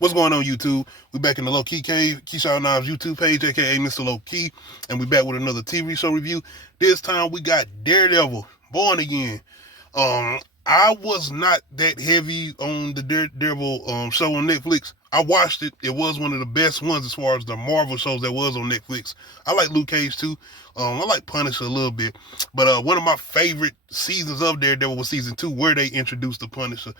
What's going on, YouTube? We back in the Low Key Cave, Keyshawn Knobs YouTube page, aka Mr. Low Key, and we back with another TV show review. This time we got Daredevil, Born Again. I was not that heavy on the Daredevil show on Netflix. I watched it. It was one of the best ones as far as the Marvel shows that was on Netflix. I like Luke Cage too. I like Punisher a little bit. But one of my favorite seasons of Daredevil was season 2, where they introduced the Punisher.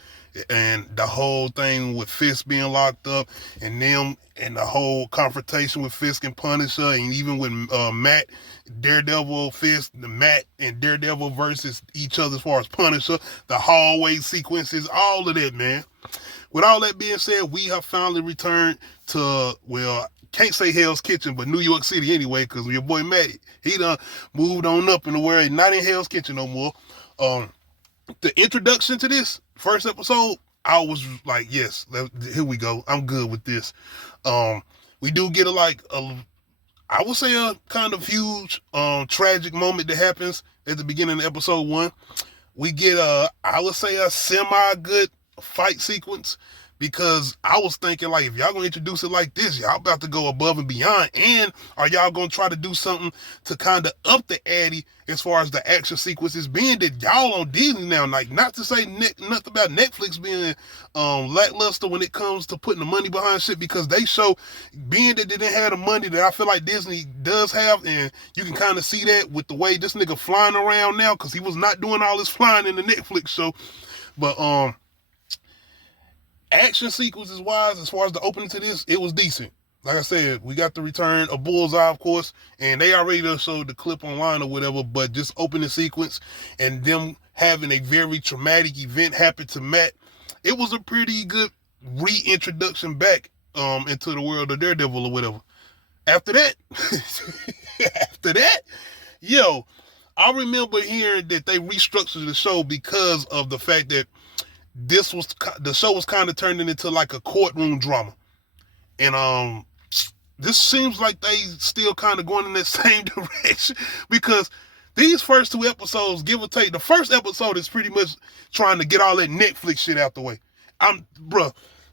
And the whole thing with Fisk being locked up and them and the whole confrontation with Fisk and Punisher, and even with Matt, Daredevil, Fisk, Matt and Daredevil versus each other as far as Punisher, the hallway sequences, all of that, man. With all that being said, we have finally returned to, well, can't say Hell's Kitchen, but New York City anyway, because your boy Matt, he done moved on up in the world, not in Hell's Kitchen no more. The introduction to this first episode, I was like, yes, here we go. I'm good with this. We do get I would say a kind of huge, tragic moment that happens at the beginning of episode 1. We get I would say a semi-good fight sequence, because I was thinking, like, if y'all gonna introduce it like this, y'all about to go above and beyond, and are y'all gonna try to do something to kind of up the ante as far as the action sequences, being that y'all on Disney now. Like, not to say nothing about Netflix being lackluster when it comes to putting the money behind shit, because they show, being that they didn't have the money that I feel like Disney does have, and you can kind of see that with the way this nigga flying around now, because he was not doing all this flying in the Netflix show. But action sequences wise, as far as the opening to this, it was decent. Like I said, we got the return of Bullseye, of course, and they already showed the clip online or whatever, but just opening sequence and them having a very traumatic event happen to Matt, it was a pretty good reintroduction back into the world of Daredevil or whatever. After that, yo, I remember hearing that they restructured the show because of the fact that the show was kind of turning into like a courtroom drama, and this seems like they still kind of going in that same direction, because these first 2 episodes, give or take, the first episode is pretty much trying to get all that Netflix shit out the way.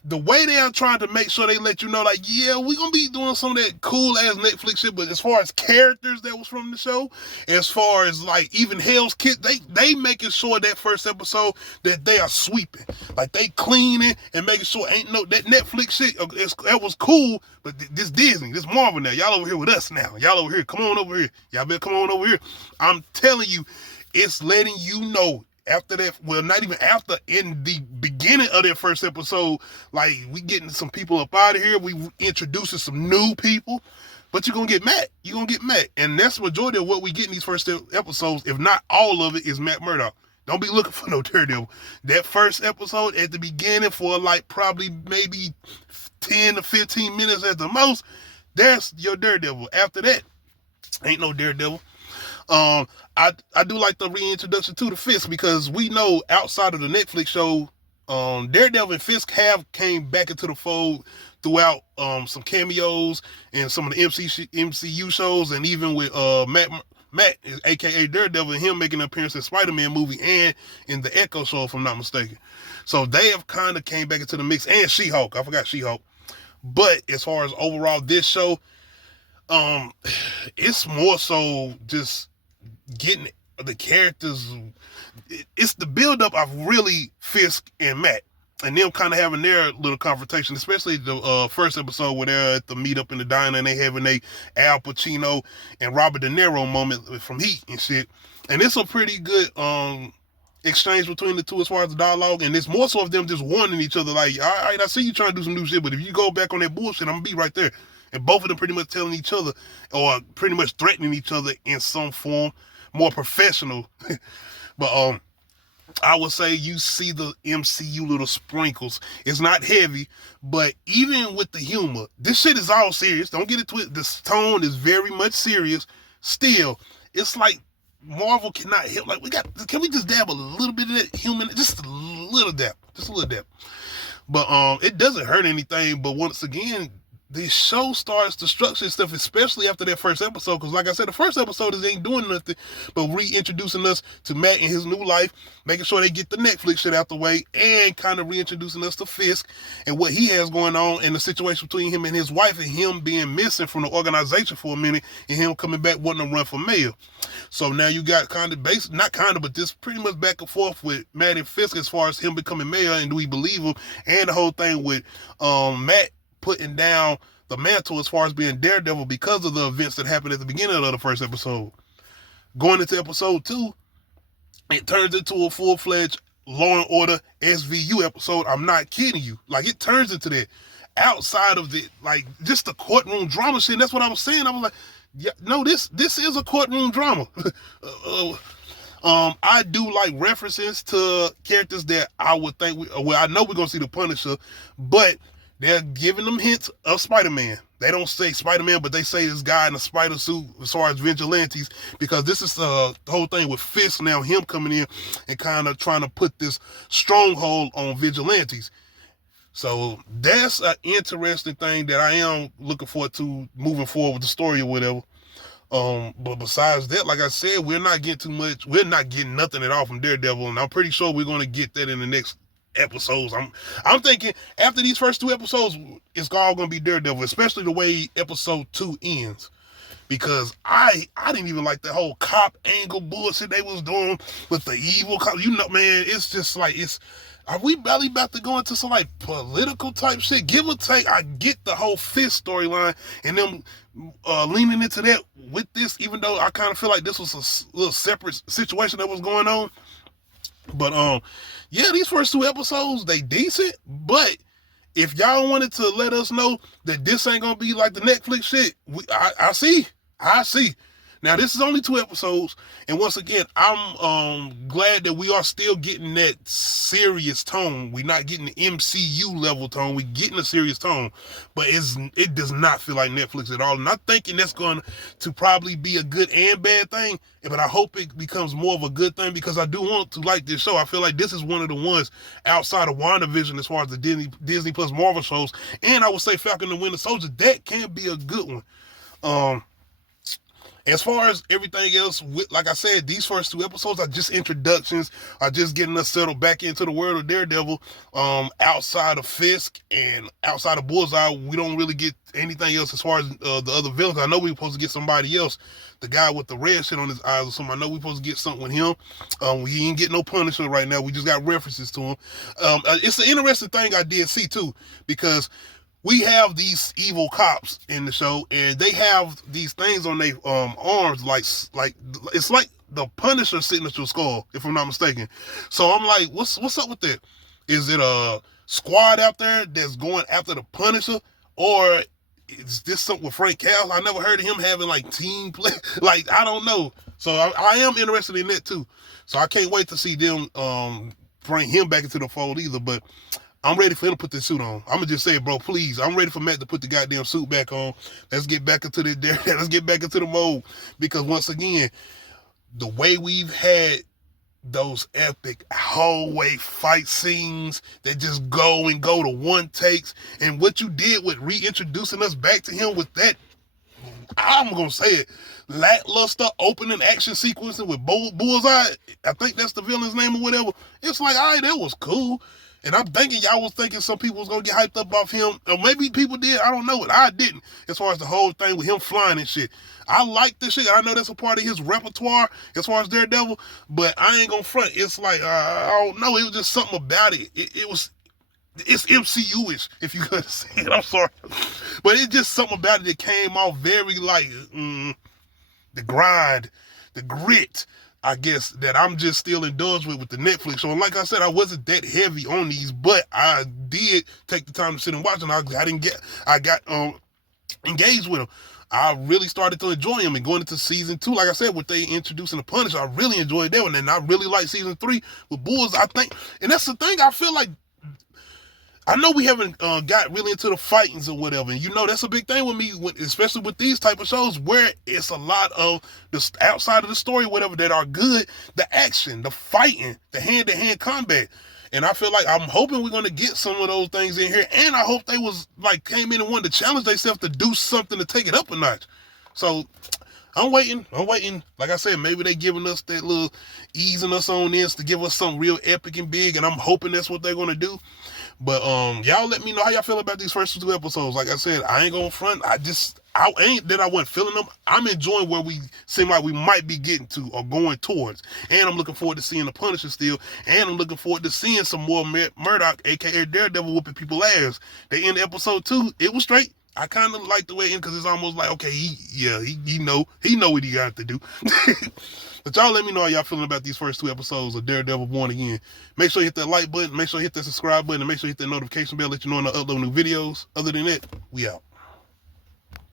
The way they are trying to make sure they let you know, like, yeah, we gonna be doing some of that cool ass Netflix shit, but as far as characters that was from the show, as far as like even Hell's Kitchen, they making sure that first episode that they are sweeping, like they cleaning and making sure ain't no that Netflix shit. That was cool, but this Disney, this Marvel now, y'all over here with us now. Y'all over here, come on over here. Y'all better come on over here. I'm telling you, it's letting you know. After that, well, not even after, in the beginning of that first episode, like, we getting some people up out of here, we introducing some new people, but you're gonna get Matt. You're gonna get Matt. And that's the majority of what we get in these first episodes, if not all of it, is Matt Murdock. Don't be looking for no Daredevil. That first episode at the beginning, for like probably maybe 10 to 15 minutes at the most, that's your Daredevil. After that, ain't no Daredevil. I do like the reintroduction to the Fisk, because we know outside of the Netflix show, Daredevil and Fisk have came back into the fold throughout some cameos and some of the MCU shows, and even with Matt, aka Daredevil, and him making an appearance in Spider-Man movie and in the Echo show, if I'm not mistaken. So they have kind of came back into the mix, and She-Hulk. I forgot She-Hulk. But as far as overall this show, it's more so just getting the characters. It's the build-up of really Fisk and Matt, and them kind of having their little confrontation, especially the first episode where they're at the meetup in the diner and they having a Al Pacino and Robert De Niro moment from Heat and shit. And it's a pretty good exchange between the two as far as the dialogue, and it's more so of them just warning each other, like, all right, I see you trying to do some new shit, but if you go back on that bullshit, I'm gonna be right there. And both of them pretty much telling each other, or pretty much threatening each other in some form, more professional. But I would say you see the MCU little sprinkles. It's not heavy, but even with the humor, this shit is all serious. Don't get it twisted. This tone is very much serious. Still, it's like Marvel cannot help. Like, can we just dab a little bit of that human? Just a little dab. But it doesn't hurt anything. But once again, the show starts to structure stuff, especially after that first episode, because like I said, the first episode ain't doing nothing but reintroducing us to Matt and his new life, making sure they get the Netflix shit out the way, and kind of reintroducing us to Fisk and what he has going on, and the situation between him and his wife, and him being missing from the organization for a minute, and him coming back wanting to run for mayor. So now you got but this pretty much back and forth with Matt and Fisk as far as him becoming mayor, and do we believe him, and the whole thing with Matt putting down the mantle as far as being Daredevil because of the events that happened at the beginning of the first episode. Going into episode 2, it turns into a full-fledged Law and Order SVU episode. I'm not kidding you. Like, it turns into that. Outside of the, like, just the courtroom drama shit. And that's what I was saying. I was like, yeah, no, this is a courtroom drama. I do like references to characters that I would think, I know we're going to see the Punisher, but they're giving them hints of Spider-Man. They don't say Spider-Man, but they say this guy in a spider suit as far as vigilantes, because this is the whole thing with Fisk now, him coming in and kind of trying to put this stronghold on vigilantes. So that's an interesting thing that I am looking forward to moving forward with the story or whatever. But besides that, like I said, we're not getting nothing at all from Daredevil, and I'm pretty sure we're going to get that in the next episodes. I'm thinking after these first 2 episodes, it's all going to be Daredevil, especially the way episode 2 ends. Because I didn't even like the whole cop angle bullshit they was doing with the evil cop. You know, man, it's just like, are we barely about to go into some like political type shit? Give or take, I get the whole Fisk storyline and them leaning into that with this, even though I kind of feel like this was a little separate situation that was going on. But yeah, these first 2 episodes, they decent, but if y'all wanted to let us know that this ain't gonna be like the Netflix shit, I see. Now, this is only 2 episodes, and once again, I'm glad that we are still getting that serious tone. We're not getting the MCU level tone. We're getting a serious tone, but it does not feel like Netflix at all. And I'm thinking that's going to probably be a good and bad thing, but I hope it becomes more of a good thing, because I do want to like this show. I feel like this is one of the ones outside of WandaVision as far as the Disney Plus Marvel shows, and I would say Falcon and Winter Soldier, that can be a good one. As far as everything else, like I said, these first 2 episodes are just introductions, are just getting us settled back into the world of Daredevil. Outside of Fisk and outside of Bullseye, we don't really get anything else as far as the other villains. I know we were supposed to get somebody else, the guy with the red shit on his eyes or something. I know we supposed to get something with him. We ain't getting no Punisher right now. We just got references to him. It's an interesting thing I did see too, because we have these evil cops in the show, and they have these things on their arms, like it's like the Punisher signature skull, if I'm not mistaken. So I'm like, what's up with that? Is it a squad out there that's going after the Punisher, or is this something with Frank Castle? I never heard of him having like team play. Like, I don't know. So I am interested in that too. So I can't wait to see them bring him back into the fold either. But I'm ready for him to put this suit on. I'm going to just say, bro, please. I'm ready for Matt to put the goddamn suit back on. Let's get back into let's get back into the mode. Because once again, the way we've had those epic hallway fight scenes that just go to one takes, and what you did with reintroducing us back to him with that, I'm going to say it, lackluster opening action sequence with Bullseye, I think that's the villain's name or whatever. It's like, all right, that was cool. And I'm thinking y'all was thinking some people was going to get hyped up off him. Or maybe people did. I don't know. But I didn't. As far as the whole thing with him flying and shit. I like this shit. I know that's a part of his repertoire as far as Daredevil. But I ain't going to front. It's like, I don't know. It was just something about it. It's MCU-ish, if you could say it. I'm sorry. But it's just something about it that came off very like the grind, the grit, I guess, that I'm just still indulged with the Netflix show. And like I said, I wasn't that heavy on these, but I did take the time to sit and watch them. I got engaged with them. I really started to enjoy them, and going into season 2, like I said, with they introducing the Punisher, I really enjoyed that one. And I really like season 3 with Bulls, I think. And that's the thing, I feel like, I know we haven't got really into the fightings or whatever, and that's a big thing with me, especially with these type of shows where it's a lot of the outside of the story, whatever, that are good. The action, the fighting, the hand-to-hand combat, And I feel like I'm hoping we're gonna get some of those things in here. And I hope they was like came in and wanted to challenge themselves to do something to take it up a notch. So I'm waiting. Like I said, maybe they giving us that little easing us on this to give us something real epic and big, and I'm hoping that's what they're gonna do. But y'all let me know how y'all feel about these first 2 episodes. Like I said, I ain't gonna front. I ain't that I wasn't feeling them. I'm enjoying where we seem like we might be getting to or going towards. And I'm looking forward to seeing the Punisher still. And I'm looking forward to seeing some more Murdoch, aka Daredevil, whooping people ass. They end episode 2. It was straight. I kind of like the way it ended because it's almost like, okay, he know what he got to do. But y'all let me know how y'all feeling about these first 2 episodes of Daredevil Born Again. Make sure you hit that like button. Make sure you hit that subscribe button. And make sure you hit that notification bell. Let you know when I upload new videos. Other than that, we out.